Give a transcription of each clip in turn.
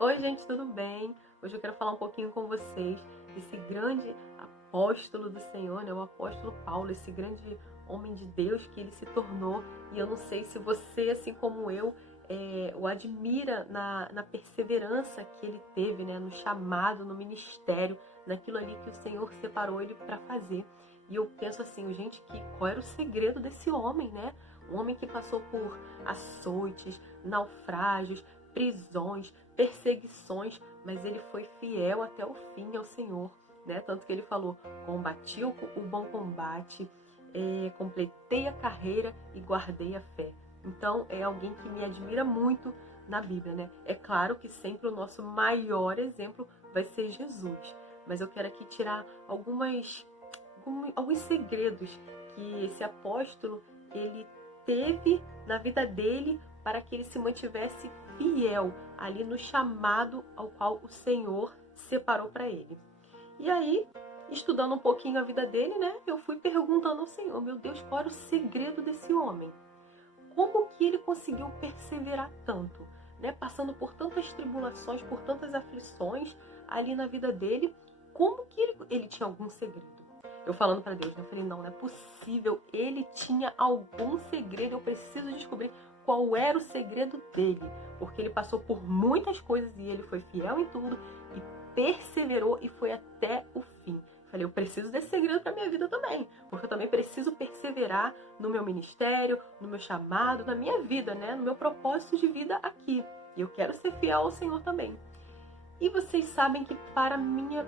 Oi, gente, tudo bem? Hoje eu quero falar um pouquinho com vocês desse grande apóstolo do Senhor, né? O apóstolo Paulo, esse grande homem de Deus que ele se tornou. E eu não sei se você, assim como eu, o admira na perseverança que ele teve, né? No chamado, no ministério, naquilo ali que o Senhor separou ele para fazer. E eu penso assim, gente, qual era o segredo desse homem, né? Um homem que passou por açoites, naufrágios, prisões, perseguições, mas ele foi fiel até o fim ao Senhor, né? Tanto que ele falou: combati o bom combate, completei a carreira e guardei a fé. Então é alguém que me admira muito na Bíblia, né? É claro que sempre o nosso maior exemplo vai ser Jesus, mas eu quero aqui tirar alguns segredos que esse apóstolo ele teve na vida dele para que ele se mantivesse fiel ali no chamado ao qual o Senhor separou para ele. E aí, estudando um pouquinho a vida dele, né, eu fui perguntando ao Senhor: meu Deus, qual era o segredo desse homem? Como que ele conseguiu perseverar tanto, né, passando por tantas tribulações, por tantas aflições ali na vida dele? Como que ele tinha algum segredo? Eu falando para Deus, né? Eu falei, não é possível, ele tinha algum segredo, eu preciso descobrir qual era o segredo dele, porque ele passou por muitas coisas e ele foi fiel em tudo e perseverou e foi até o fim. Falei, eu preciso desse segredo para minha vida também, porque eu também preciso perseverar no meu ministério, no meu chamado, na minha vida, né? No meu propósito de vida aqui. E eu quero ser fiel ao Senhor também. E vocês sabem que, para minha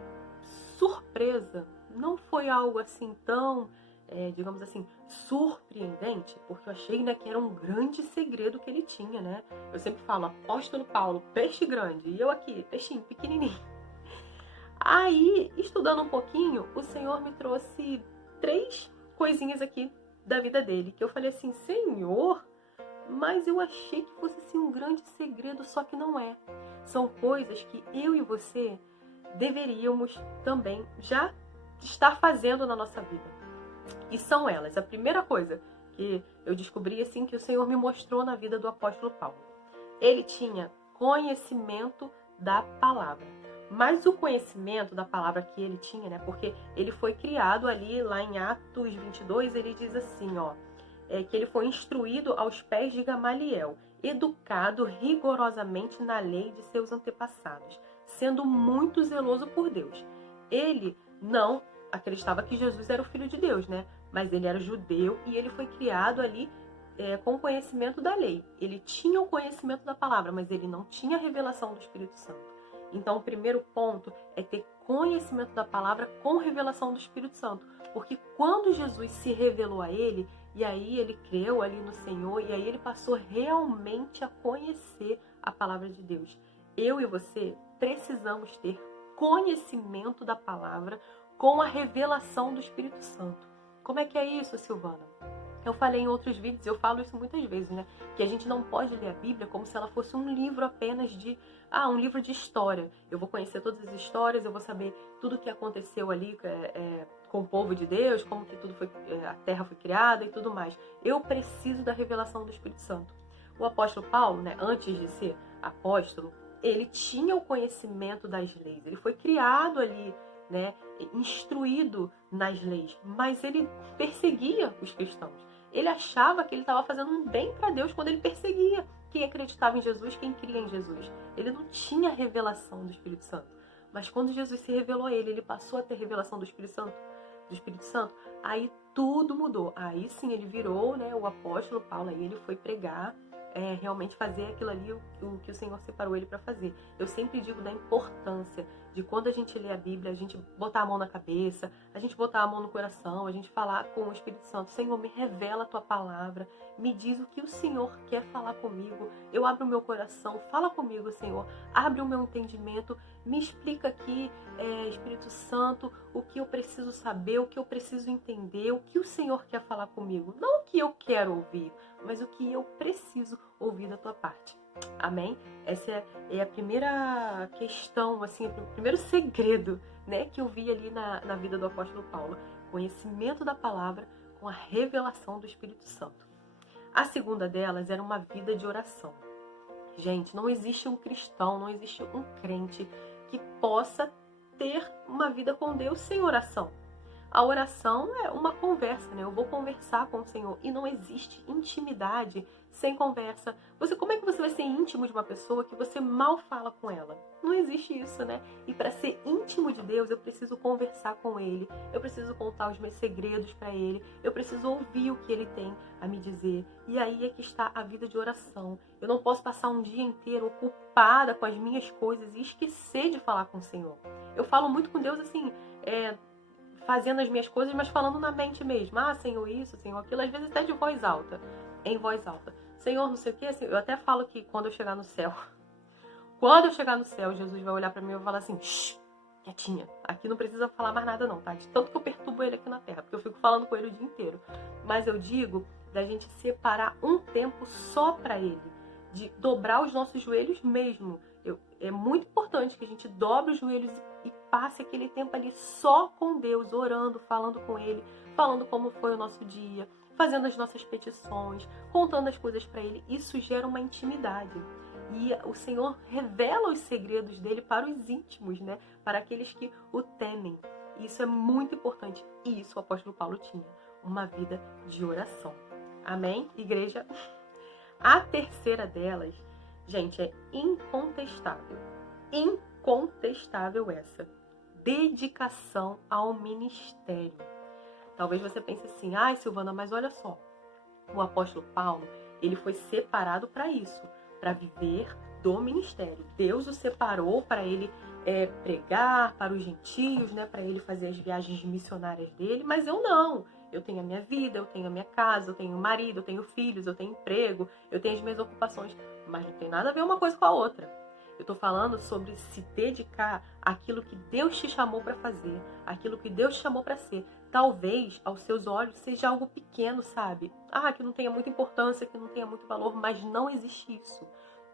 surpresa, não foi algo assim tão, digamos assim, surpreendente, porque eu achei, né, que era um grande segredo que ele tinha, né? Eu sempre falo, apóstolo Paulo, peixe grande, e eu aqui, peixinho pequenininho. Aí, estudando um pouquinho, o Senhor me trouxe 3 coisinhas aqui da vida dele, que eu falei assim, Senhor, mas eu achei que fosse assim um grande segredo, só que não é. São coisas que eu e você deveríamos também já estar fazendo na nossa vida. E são elas. A primeira coisa que eu descobri assim que o Senhor me mostrou na vida do apóstolo Paulo. Ele tinha conhecimento da palavra. Mas o conhecimento da palavra que ele tinha, né? Porque ele foi criado ali, lá em Atos 22, ele diz assim, ó, que ele foi instruído aos pés de Gamaliel, educado rigorosamente na lei de seus antepassados, sendo muito zeloso por Deus. Ele não acreditava que Jesus era o Filho de Deus, né? Mas ele era judeu e ele foi criado ali com o conhecimento da lei. Ele tinha o conhecimento da palavra, mas ele não tinha a revelação do Espírito Santo. Então, o primeiro ponto é ter conhecimento da palavra com revelação do Espírito Santo. Porque quando Jesus se revelou a ele, e aí ele creu ali no Senhor, e aí ele passou realmente a conhecer a palavra de Deus. Eu e você precisamos ter conhecimento da palavra com a revelação do Espírito Santo. Como é que é isso, Silvana? Eu falei em outros vídeos, eu falo isso muitas vezes, né? Que a gente não pode ler a Bíblia como se ela fosse um livro apenas um livro de história. Eu vou conhecer todas as histórias, eu vou saber tudo o que aconteceu ali com o povo de Deus, como que tudo foi, a terra foi criada e tudo mais. Eu preciso da revelação do Espírito Santo. O apóstolo Paulo, né, antes de ser apóstolo, ele tinha o conhecimento das leis. Ele foi criado ali, né, instruído nas leis, mas ele perseguia os cristãos. Ele achava que ele estava fazendo um bem para Deus quando ele perseguia quem acreditava em Jesus, quem cria em Jesus. Ele não tinha revelação do Espírito Santo. Mas quando Jesus se revelou a ele passou a ter revelação do Espírito Santo, aí tudo mudou. Aí sim ele virou, né, o apóstolo Paulo, aí ele foi pregar, realmente fazer aquilo ali o que o Senhor separou ele para fazer. Eu sempre digo da importância de quando a gente lê a Bíblia, a gente botar a mão na cabeça, a gente botar a mão no coração, a gente falar com o Espírito Santo, Senhor, me revela a tua palavra, me diz o que o Senhor quer falar comigo, eu abro o meu coração, fala comigo, Senhor, abre o meu entendimento, me explica aqui, Espírito Santo, o que eu preciso saber, o que eu preciso entender, o que o Senhor quer falar comigo, não o que eu quero ouvir, mas o que eu preciso ouvir da tua parte. Amém? Essa é a primeira questão, assim, o primeiro segredo, né, que eu vi ali na vida do apóstolo Paulo. Conhecimento da palavra com a revelação do Espírito Santo. A segunda delas era uma vida de oração. Gente, não existe um cristão, não existe um crente que possa ter uma vida com Deus sem oração. A oração é uma conversa, né? Eu vou conversar com o Senhor. E não existe intimidade sem conversa. Como é que você vai ser íntimo de uma pessoa que você mal fala com ela? Não existe isso, né? E para ser íntimo de Deus, eu preciso conversar com Ele. Eu preciso contar os meus segredos para Ele. Eu preciso ouvir o que Ele tem a me dizer. E aí é que está a vida de oração. Eu não posso passar um dia inteiro ocupada com as minhas coisas e esquecer de falar com o Senhor. Eu falo muito com Deus assim, fazendo as minhas coisas, mas falando na mente mesmo. Ah, Senhor isso, Senhor aquilo, às vezes até de voz alta, em voz alta. Senhor, não sei o que, assim, eu até falo que quando eu chegar no céu, Jesus vai olhar pra mim e vai falar assim, shh, quietinha, aqui não precisa falar mais nada não, tá? De tanto que eu perturbo ele aqui na terra, porque eu fico falando com ele o dia inteiro. Mas eu digo da gente separar um tempo só pra ele, de dobrar os nossos joelhos mesmo. É muito importante que a gente dobre os joelhos e passe aquele tempo ali só com Deus, orando, falando com Ele, falando como foi o nosso dia, fazendo as nossas petições, contando as coisas para Ele. Isso gera uma intimidade. E o Senhor revela os segredos dele para os íntimos, né? Para aqueles que o temem. Isso é muito importante. E isso o apóstolo Paulo tinha, uma vida de oração. Amém, igreja? A terceira delas, gente, é incontestável. Incontestável essa. Dedicação ao ministério. Talvez você pense assim, ai Silvana, mas olha só. O apóstolo Paulo, ele foi separado para isso, para viver do ministério. Deus o separou para ele pregar para os gentios, né, para ele fazer as viagens missionárias dele, mas eu não. Eu tenho a minha vida, eu tenho a minha casa, eu tenho marido, eu tenho filhos, eu tenho emprego, eu tenho as minhas ocupações, mas não tem nada a ver uma coisa com a outra. Eu estou falando sobre se dedicar àquilo que Deus te chamou para fazer, àquilo que Deus te chamou para ser. Talvez, aos seus olhos, seja algo pequeno, sabe? Que não tenha muita importância, que não tenha muito valor, mas não existe isso.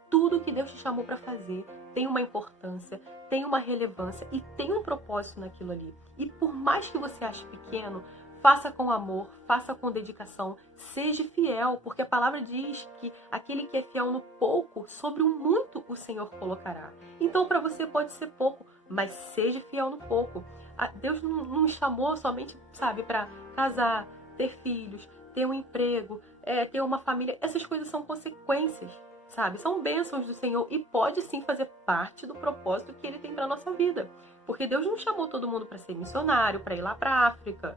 Tudo que Deus te chamou para fazer tem uma importância, tem uma relevância e tem um propósito naquilo ali. E por mais que você ache pequeno, faça com amor, faça com dedicação, seja fiel, porque a palavra diz que aquele que é fiel no pouco, sobre o muito o Senhor colocará. Então para você pode ser pouco, mas seja fiel no pouco. Deus não nos chamou somente, sabe, para casar, ter filhos, ter um emprego, ter uma família. Essas coisas são consequências, sabe? São bênçãos do Senhor e pode sim fazer parte do propósito que Ele tem para nossa vida. Porque Deus não chamou todo mundo para ser missionário, para ir lá para a África,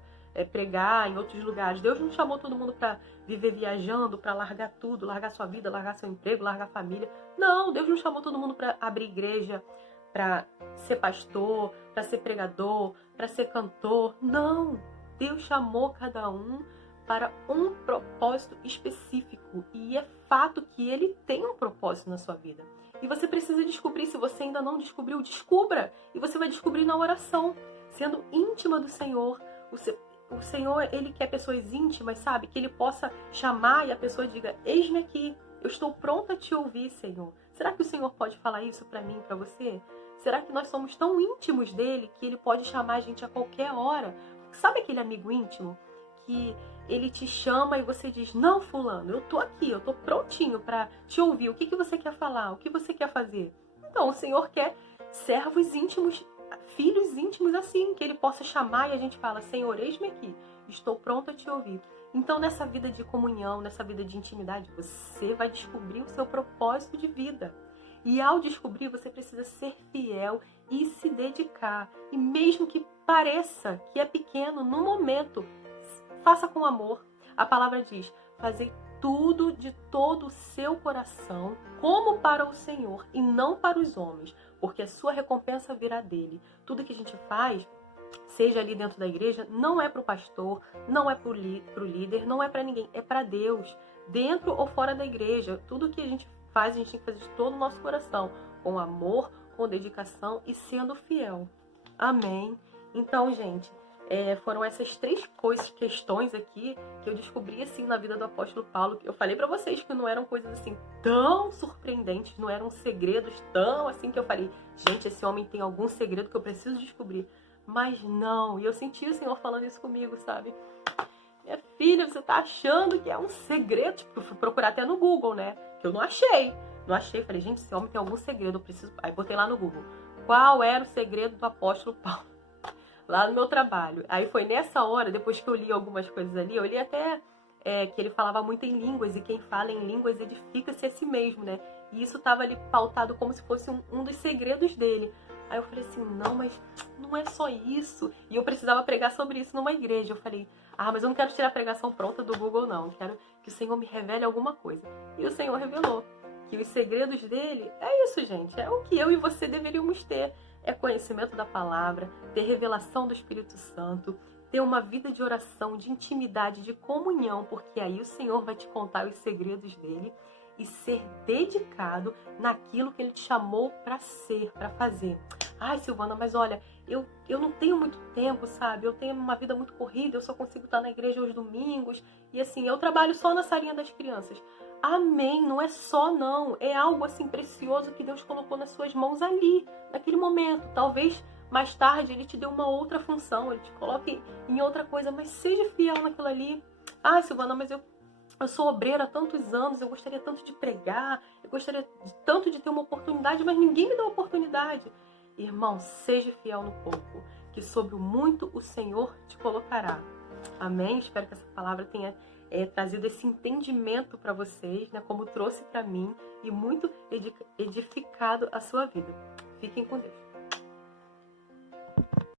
pregar em outros lugares. Deus não chamou todo mundo para viver viajando, para largar tudo, largar sua vida, largar seu emprego, largar a família. Não, Deus não chamou todo mundo para abrir igreja, para ser pastor, para ser pregador, para ser cantor. Não, Deus chamou cada um para um propósito específico. E é fato que Ele tem um propósito na sua vida. E você precisa descobrir. Se você ainda não descobriu, descubra. E você vai descobrir na oração, sendo íntima do Senhor. O Senhor, Ele quer pessoas íntimas, sabe? Que Ele possa chamar e a pessoa diga, eis-me aqui, eu estou pronta a te ouvir, Senhor. Será que o Senhor pode falar isso para mim, para você? Será que nós somos tão íntimos dEle que Ele pode chamar a gente a qualquer hora? Sabe aquele amigo íntimo que Ele te chama e você diz, não, fulano, eu tô aqui, eu tô prontinho para te ouvir. O que você quer falar? O que você quer fazer? Então, o Senhor quer servos íntimos, filhos íntimos assim, que Ele possa chamar e a gente fala, Senhor, eis-me aqui, estou pronto a te ouvir. Então, nessa vida de comunhão, nessa vida de intimidade, você vai descobrir o seu propósito de vida. E ao descobrir, você precisa ser fiel e se dedicar. E mesmo que pareça que é pequeno, no momento, faça com amor. A palavra diz, fazei tudo de todo o seu coração, como para o Senhor e não para os homens, porque a sua recompensa virá dele. Tudo que a gente faz, seja ali dentro da igreja, não é para o pastor, não é para o líder, não é para ninguém, é para Deus. Dentro ou fora da igreja, tudo que a gente faz, a gente tem que fazer de todo o nosso coração, com amor, com dedicação e sendo fiel. Amém? Então, gente, foram essas 3 questões aqui que eu descobri assim na vida do apóstolo Paulo. Eu falei para vocês que não eram coisas assim tão surpreendentes, não eram segredos tão assim que eu falei, gente, esse homem tem algum segredo que eu preciso descobrir. Mas não, e eu senti o Senhor falando isso comigo, sabe? Minha filha, você tá achando que é um segredo? Tipo, eu fui procurar até no Google, né? Que eu não achei. Não achei, falei, gente, esse homem tem algum segredo, eu preciso... Aí botei lá no Google, qual era o segredo do apóstolo Paulo? Lá no meu trabalho. Aí foi nessa hora, depois que eu li algumas coisas ali, eu li até que ele falava muito em línguas, e quem fala em línguas edifica-se a si mesmo, né? E isso estava ali pautado como se fosse um dos segredos dele. Aí eu falei assim, não, mas não é só isso. E eu precisava pregar sobre isso numa igreja. Eu falei, mas eu não quero tirar a pregação pronta do Google, não. Eu quero que o Senhor me revele alguma coisa. E o Senhor revelou que os segredos dele é isso, gente. É o que eu e você deveríamos ter. É conhecimento da palavra, ter revelação do Espírito Santo, ter uma vida de oração, de intimidade, de comunhão, porque aí o Senhor vai te contar os segredos dele, e ser dedicado naquilo que ele te chamou para ser, para fazer. Ai, Silvana, mas olha, eu não tenho muito tempo, sabe? Eu tenho uma vida muito corrida, eu só consigo estar na igreja aos domingos, e assim, eu trabalho só na salinha das crianças. Amém, não é só não, é algo assim precioso que Deus colocou nas suas mãos ali, naquele momento. Talvez mais tarde ele te dê uma outra função, ele te coloque em outra coisa, mas seja fiel naquilo ali. Ai, Silvana, mas eu sou obreira há tantos anos, eu gostaria tanto de pregar, eu gostaria tanto de ter uma oportunidade, mas ninguém me dá oportunidade. Irmão, seja fiel no pouco, que sobre o muito o Senhor te colocará. Amém? Espero que essa palavra tenha trazido esse entendimento para vocês, né, como trouxe para mim, e muito edificado a sua vida. Fiquem com Deus.